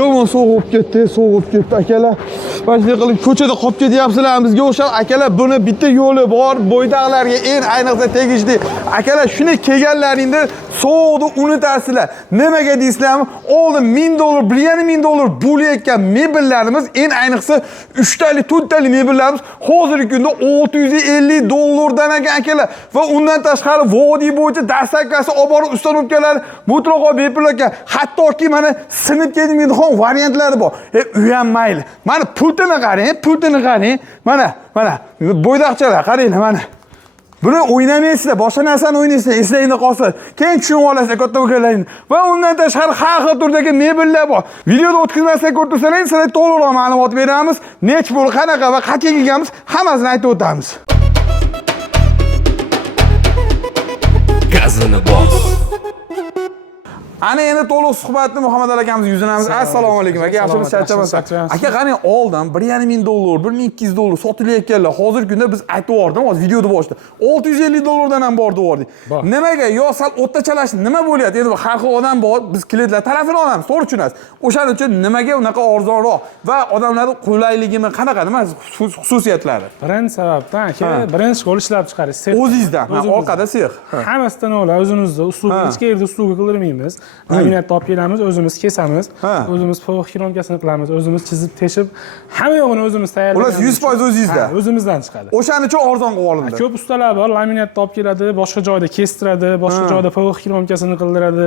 Yomon sovuq ketdi akalar. Mana shunday qilib ko'chada qolib ketyapsizlar. Bizga o'xshab akalar buni bitta yo'li bor. Bo'ydoqlarga eng ayniqsa tegishli. Akalar shuni kelganlaringda sovuqni unutasizlar. Nimaga deysizlarmi? Oldin $1000, $1,500 bo'layotgan mebellarimiz, eng ayniqsa 3 tali, 4 tali mebellarimiz hozirgi kunda $650 dan ekan akalar. Va undan tashqari vodiy bo'yicha dastakasi olib borib ustanovkalar mutlaqo bepul ekan. Hattoki mana sinib ketmaydigan variantlari bor. U ham mayli. Mana pultini qarang. Mana bo'ydoqchalar qaranglar mana. Buni o'ynamaysizlar, boshqa narsani o'ynaysizlar, eslangda qolsin. Keyin tushunib olasizlar katta ukalaringiz. Va undan tashqari har xil turdagi mebellar bor. Videoda o'tkazmasak ko'rsatsangiz, sizlarga to'liqroq ma'lumot beramiz. Nech pul, qanaqa va qancha kelganmiz, hammasini aytib o'tamiz. Gazini bos. Ana endi to'liq suhbatni Muhammad akamiz yuzlanamiz. Assalomu alaykum aka, yaxshimisiz, charchamasizlar. Aka qarang, oldin $1,500, $1,200 sotilayotganlar. Hozirgi kunda biz aytib yordim, hozir videoda boshida $650 dan ham bor deyordik. Nimaga? Yo sal o'ttachalashni nima bo'lyapti? Endi har xil odam bor, biz klientlar tarafini olamiz, to'g'ri tushunasiz. O'shaning uchun nimaga unaqa arzonroq va odamlarning qulayligimi qanaqa, nima xususiyatlari? Birinchi sababdan aka, birinchi qo'l ishlab chiqarish. O'zingizdan, orqada sex. Hammasidan o'la o'zimizda uslub, hech qayerda uslubga qildirmaymiz. Laminat olib kelamiz, o'zimiz kesamiz, o'zimiz PVX kilonkasini qilamiz, o'zimiz chizib, teshib, hamma yo'g'ini o'zimiz tayyorlaymiz. Ular 100% o'zingizda. O'zimizdan chiqadi. O'shaning uchun arzon qilib olindi. Ko'p ustalar bor, laminatni olib keladi, boshqa joyda kestiradi, boshqa joyda PVX kilonkasini qildiradi,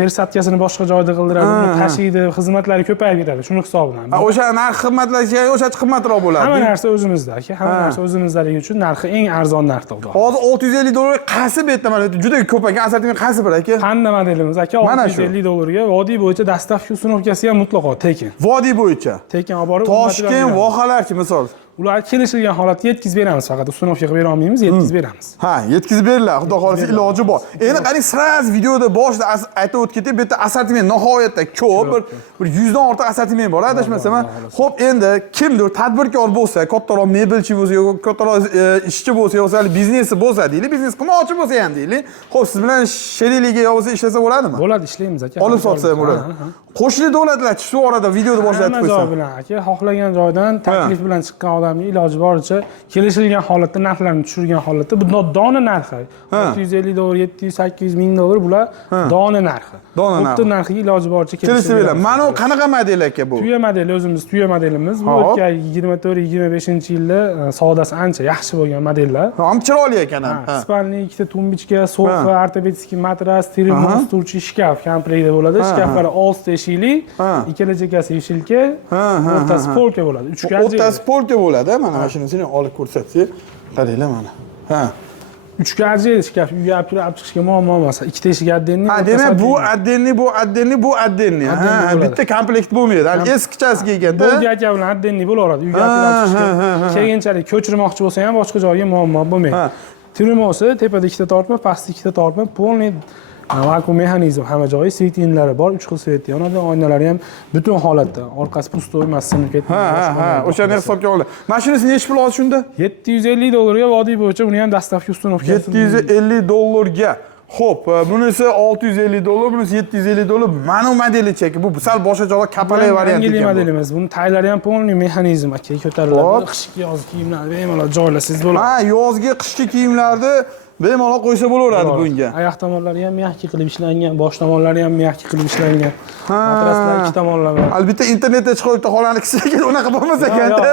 persatkasini boshqa joyda qildiradi, uni tashiydi, xizmatlari ko'payib ketadi, shuni hisobidan. O'sha narx qimmatlashga, o'sha qimmatroq bo'ladi. Hamma narsa o'zimizda aka, hamma narsa o'zimizdaligi uchun narxi eng arzon narxda. Hozir $650 qaysi betda mana juda ko'p ekan, assortiment qaysi bir aka? Qanday modelimiz aka? $650 ga vodiy bo'yicha dastavka ustunovkasi ham mutlaqo tekin. Vodiy bo'yicha. Tekin olib borib Toshkent vohalarchi misol. Ular kelishilgan holatda yetkazib beramiz, faqat ustunovka qilib bera olmaymiz, yetkazib beramiz. Ha, yetkazib beriladi, xudo xolasa iloji bor. Endi qarang, sraz videoda boshida aytib o'tib ketib, bu yerda assortiment nihoyatda ko'p, bir 100 dan ortiq assortiment bor, adashmasam. Xo'p, endi kimdir tadbirkor bo'lsa, kattaroq mebelchi bo'lsa, yoki kattaroq ishchi bo'lsa, yoki biznesi bo'lsa deylik, biznes qilmoqchi bo'lsa ham deylik. Xo'p, siz bilan sheriklikka yo'lsa ishlasa bo'ladimi? Bo'ladi, ishlaymiz aka. Olib sotsa ham bo'ladi. Qo'shni davlatlar shu orada videoda boshida aytib qo'ysam. bilan aka, xohlagan joydan taklif bilan chiqqan odamning iloji boricha kelishilgan holatda narxlarni tushirgan holatda bu dona narxi. $650, $700, $800 bular dona narxi. Bitta narxiga iloji boricha kelishib beradi. Mana qanaqa model aka bu? Tuya modeli, o'zimiz tuya modelimiz. Bu o'tgan 24-25-yilda savdosi ancha yaxshi bo'lgan modellar. Ham chiroyli ekan ham. Spalni ikkita tumbichka, sofa, ortopedik matras, termos, turchi shkaf komplektda bo'ladi. Shkaflari 6 eshikli, ikkala chekkasi eshilka, o'rtasi polka bo'ladi. 3 ga. O'rtasi polka bo'ladi, mana mashinasini olib ko'rsatsak. Qaranglar mana. 3 ga shkaf, uyga olib chiqishga muammo emas. Ikkita eshik addenni. Demak, bu addenni. Bitta komplekt bo'lmaydi. Eskichasiga eganda. Bu aka bilan addenni bo'laveradi. Uyga olib chiqishga kelganchalik ko'chirmoqchi bo'lsa ham boshqa joyga muammo bo'lmaydi. Termosi tepada ikkita tortma, pastda ikkita tortma, polniy vakuum mexanizm, hamma joyi svetinlari bor, 3 xil svetin yonadi, oynalari ham butun holatda, orqasi pustoy emas, sinib ketmaydi. O'shani hisobga oladi. Mashinasi nech pul oldi shunda? $750 ga vodiy bo'yicha uni ham dastavka ustunovkasi. $750 ga. Xo'p, bunisi $650, bunisi $750. Mana modeli cheki. Bu sal boshqa joyda kapalay varianti ekan. Modelimiz. Buni taylari ham polniy mexanizm aka, ko'tariladi. Qishki yozgi kiyimlarni bemalol joylasangiz bo'ladi. Yozgi qishki kiyimlarni bemalol qo'ysa bo'laveradi bunga. Oyoq tomonlari ham miyaqki qilib ishlangan, bosh tomonlari ham miyaqki qilib ishlangan. Matraslar ikki tomonlama. Albatta internetda chiqib xolani kisiga unaqa bo'lmasa ekanda.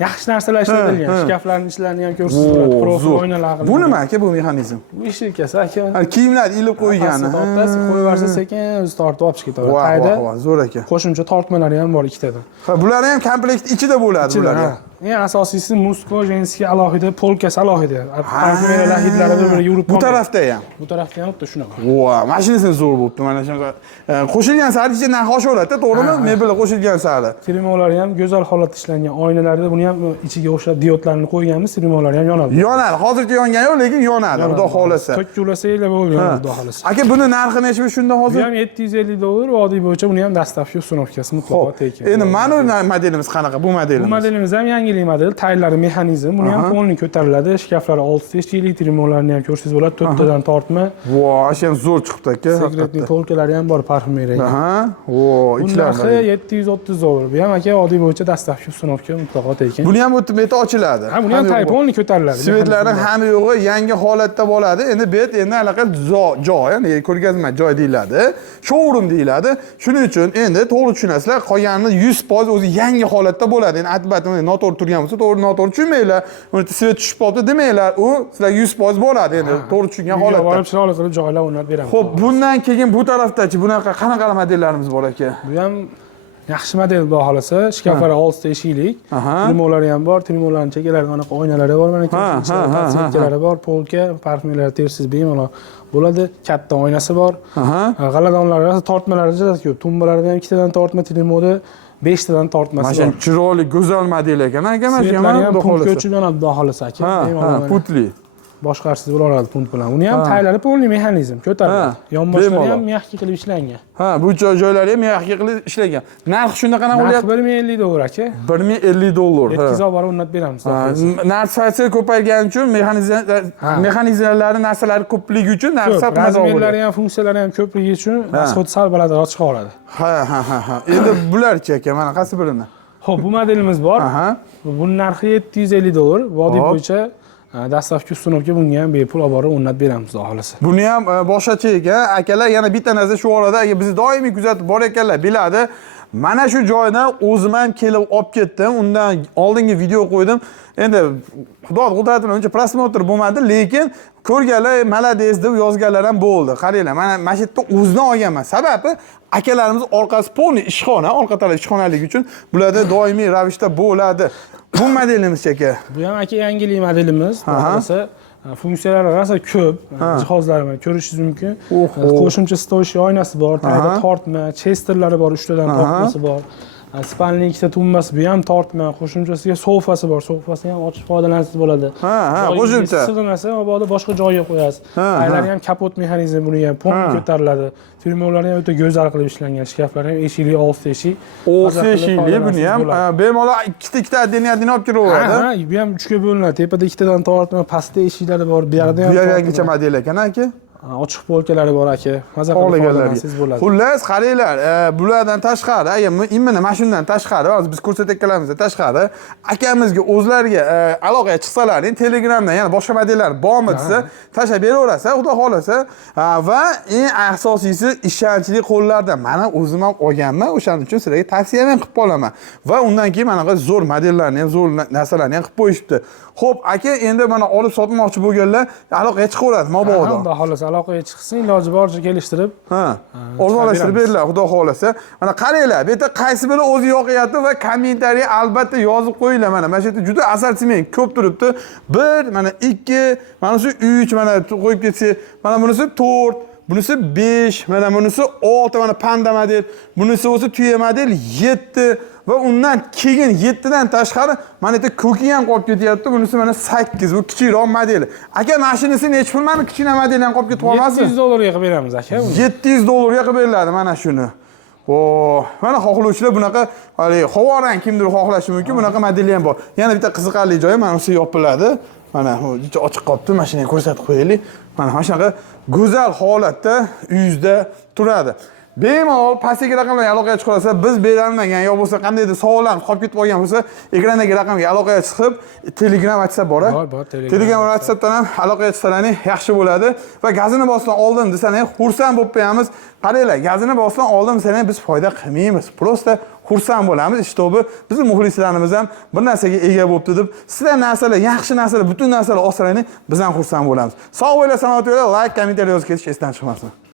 Yaxshi narsalar ishlatilgan. Shkaflarning ishlarini ham ko'rsiz bo'ladi. Profil oynalar qilib. Bu nima aka, bu mexanizm? Bu eshikasi aka. Kiyimlar ilib qo'ygani. Tortasi qo'yaversa sekin o'zi tortib olib chiqib ketadi. Qayda? Zo'r aka. Qo'shimcha tortmalari ham bor ikkitadan. Bular ham komplekt ichida bo'ladi bular. Eng asosiysi musko, jenskiy alohida, polkasi alohida. Parfumeriyalar hidlari bir-biriga yurib bu tarafda ham. Bu tarafda ham xuddi shunaqa. Voy, mashinasi zo'r bo'libdi. Mana shunaqa qo'shilgan sari ichida narx oshaveradi, to'g'rimi? Mebel qo'shilgan sari. Termolari ham go'zal holatda ishlangan. Oynalarda buni ham ichiga o'xshab diodlarni qo'yganmiz, termolari ham yonadi. Yonadi. Hozircha yongan yo'q, lekin yonadi, xudo xolasa. Tokkulasanglar bo'lgan, xudo xolasa. Aka, buni narxi necha shunda hozir? Bu ham $750, vodiy bo'yicha buni ham dastavka ustunovkasi mutlaqo tekin. Endi mana modelimiz qanaqa? Bu modelimiz. Bu modelimiz ham yangi yangilik model, tayyorlari mexanizm, buni ham polni ko'tariladi, shkaflari 6 teshikli, trimolarni ham ko'rsangiz bo'ladi, 4 tadan tortma. Voy, ham zo'r chiqdi aka. Sekretli polkalari ham bor parfumeriyaga. Aha. Voy, Bu narxi $730. Bu ham aka oddiy bo'yicha dastlabki ustunovga mutlaqo tekin. Buni ham o'tmeti ochiladi. Ha, buni ham polni ko'tariladi. Svetlarning hamma yo'g'i yangi holatda bo'ladi. Endi bet endi allaqayam joy, ya'ni ko'rgazma joy deyiladi. Showroom deyiladi. Shuning uchun endi to'g'ri tushunasizlar, qolganini 100% o'zi yangi holatda bo'ladi. Endi albatta noto'g'ri turgan bo'lsa, to'g'ri noto'gri tushunmanglar. Uni svet tushib qoldi demanglar. U sizlar 100% bo'ladi endi to'g'ri tushungan holatda. Borib chiroyli qilib joylab o'rnatib beramiz. Xo'p, bundan keyin bu tarafdachi bunaqa qanaqa modellarimiz bor aka? Bu ham yaxshi model xudo xolasa, shkaflari 6 teshiklik, trimolari ham bor, trimolarning chekalariga anaqa oynalari bor, mana podsetkalari bor, polka, parfumlar tersiz bemalol bo'ladi, katta oynasi bor. G'aladonlari, tortmalari juda ko'p, tumbalarida ham 2 tadan tortma, trimoda 5 tadan tortmasi bor. Mana chiroyli, go'zal model ekan, aka, mana shu ham punt ko'chirib xudo xolasa aka. Putli. Boshqarsiz bo'laveradi punt bilan. Uni ham taylari polni mexanizm ko'tariladi. Yonboshlari ham mexki qilib ishlangan. Bu joylari ham mexki qilib ishlangan. Narxi shunday qanaqa bo'lyapti? $1050 aka. $1050. Yetkazib borib o'rnatib beramiz. Narxi ko'paygani uchun mexanizmlari, narsalari ko'pligi uchun narxi razmerlari ham, funksiyalari ham ko'pligi uchun rasxod sal balandroq chiqaveradi. Ha. Endi bularchi aka, mana qaysi birini? Xo'p, bu modelimiz bor. Buning narxi $750. Vodiy bo'yicha dastlabki ustunovga bunga ham bepul olib borib o'rnatib beramiz, xudo xolasa. Buni ham boshqacha ekan. Akalar yana bitta narsa shu orada, bizni doimiy kuzatib bor ekanlar, biladi. Mana shu joydan o'zim ham kelib olib ketdim. Undan oldingi video qo'ydim. Endi Xudo qudratidan uncha prosmotr bo'lmadi, lekin ko'rganlar malades deb yozganlar ham bo'ldi. Qaranglar, mana shu yerda o'zidan olganman. Sababi akalarimiz orqasi polni ishxona, orqa taraf ishxonaligi uchun bularda doimiy ravishda bo'ladi. Bu modelimiz aka. Bu ham aka yangilik modelimiz. Bo'lsa, funksiyalari rosa ko'p. Jihozlarni ko'rishingiz mumkin. Qo'shimcha stoish oynasi bor, tagida tortma, chesterlari bor, 3 tadan tortmasi bor. Spalni 2 ta tumbasi, bu ham tortma, qo'shimchasiga sofasi bor. Sofasini ham ochib foydalanasiz bo'ladi. Qo'shimcha. Sig'masa, mabodo boshqa joyga qo'yasiz. Aylari ham kapot mexanizmi, buni ham pom ko'tariladi. Firmalar ham o'ta go'zal qilib ishlangan, shkaflar ham eshikli 6 teshik. 6 teshikli, buni ham bemalol ikkita oddeniyatini olib kiraveradi. Bu ham 3 ga bo'linadi. Tepada 2 tadan tortma, pastda eshiklari bor, bu yoqda ham. Bu yangicha model ekan aka. Ochiq polkalari bor aka. Maza qilib foydalansangiz bo'ladi. Xullas, qaranglar, bulardan tashqari, mana shundan tashqari, hozir biz ko'rsatayotganlarimizdan tashqari, akamizga o'zlariga aloqaga chiqsalaring, Telegramdan yana boshqa modellar bormi desa, tashlab beraverasa, xudo xolasa, va eng asosiysi ishonchli qo'llarda. Mana o'zim ham olganman, o'shaning uchun sizlarga tavsiya ham qilib qolaman. Va undan keyin mana bu zo'r modellarni ham, zo'r narsalarni ham qilib qo'yishibdi. Xo'p, aka, endi mana olib sotmoqchi bo'lganlar aloqaga chiqaveradi, mabodo. Xudo xolasa aloqaga chiqsin, iloji boricha kelishtirib, o'rnalashtirib beriladi, xudo xolasa. Mana qaranglar, bu yerda qaysi biri o'zi yoqyapti va kommentariy albatta yozib qo'yinglar. Mana shu yerda juda assortiment ko'p turibdi. 1, mana 2, mana shu 3, mana qo'yib ketsak, mana bunisi 4, bunisi 5, mana bunisi 6, mana panda model, bunisi o'zi tuya model 7 va undan keyin 7 dan tashqari mana yerda ko'ki ham qolib ketyapti. Bunisi mana 8, bu kichikroq modeli. Aka, mashinasi necha pul? Mana kichkina model ham qolib ketib qolmasin. $700 ga qilib beramiz aka. $700 ga qilib beriladi mana shuni. Mana xohlovchilar bunaqa, havorang kimdir xohlashi mumkin, bunaqa modeli ham bor. Yana bitta qiziqarli joyi, mana bu yopiladi. Mana ochiq qolibdi, mashinani ko'rsatib qo'yaylik. Mana shunaqa go'zal holatda uyingizda turadi. Bemalol pastdagi raqamlarga aloqaga chiqib olsa, biz berilmagan yo bo'lsa qandaydir savollarni qolib ketib qolgan bo'lsa, ekrandagi raqamga aloqaga chiqib, Telegram, WhatsApp bor. Bor, Telegram va WhatsAppdan ham aloqaga chiqsalaring yaxshi bo'ladi. Va gazini bosdan oldim desangiz, xursand bo'lib qo'yamiz. Qaranglar, gazini bosdan oldim desangiz, biz foyda qilmaymiz. Prosta xursand bo'lamiz. Ishtobi bizning muxlislarimiz ham bir narsaga ega bo'libdi deb, sizlar narsalar, yaxshi narsalar, butun narsalar olsalaring, biz ham xursand bo'lamiz. Sog' bo'la, salomat bo'la, like, kommentariy yozib ketish esdan chiqmasin.